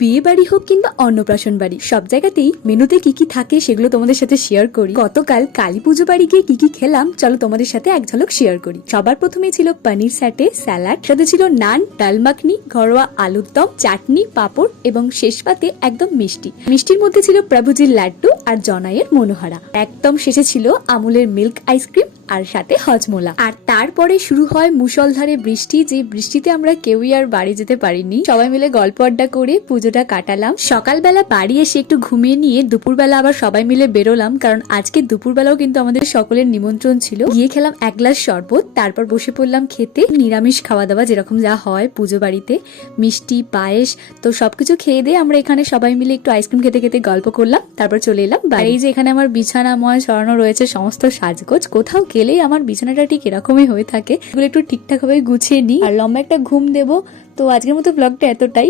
বিয়ে বাড়ি হোক কিংবা অন্নপ্রাশন বাড়ি, সব জায়গাতেই মেনুতে কি কি থাকে সেগুলো তোমাদের সাথে শেয়ার করি। গতকাল কালী পুজো বাড়ি গিয়ে কি কি খেলাম চলো তোমাদের সাথে এক ঝলক শেয়ার করি। সবার প্রথমে ছিল পনির স্যাটে, স্যালাড, সাথে ছিল নান, ডাল মাখনি, ঘরোয়া আলুর দম, চাটনি, পাঁপড় এবং শেষ পাতে একদম মিষ্টি। মিষ্টির মধ্যে ছিল প্রভুজির লাড্ডু আর জনাইয়ের মনোহারা। একদম শেষে ছিল আমুলের মিল্ক আইসক্রিম আর সাথে হজমোলা। আর তারপরে শুরু হয় মুষলধারে বৃষ্টি, যে বৃষ্টিতে আমরা কেউই আর বাড়ি যেতে পারিনি। সবাই মিলে গল্প আড্ডা করে পুজোটা কাটালাম। সকালবেলা বাড়ি এসে একটু ঘুমিয়ে নিয়ে দুপুরবেলা আবার সবাই মিলে বেরোলাম, কারণ আজকে দুপুরবেলাও কিন্তু আমাদের সকলের নিমন্ত্রণ ছিল। গিয়ে খেলাম এক গ্লাস শরবত, তারপর বসে পড়লাম খেতে। নিরামিষ খাওয়া দাওয়া যেরকম যা হয় পুজো বাড়িতে, মিষ্টি, পায়েস, তো সবকিছু খেয়ে দিয়ে আমরা এখানে সবাই মিলে একটু আইসক্রিম খেতে খেতে গল্প করলাম। তারপর চলে এলাম বাড়ি। এই যে এখানে আমার বিছানাময় সরানো রয়েছে সমস্ত সাজগোজ। কোথাও গেলেই আমার বিছানাটা ঠিক এরকমই হয়ে থাকে, এগুলো একটু ঠিকঠাক ভাবে গুছিয়ে নিই আর লম্বা একটা ঘুম দেবো। তো আজকের মতো ব্লগটা এতটাই।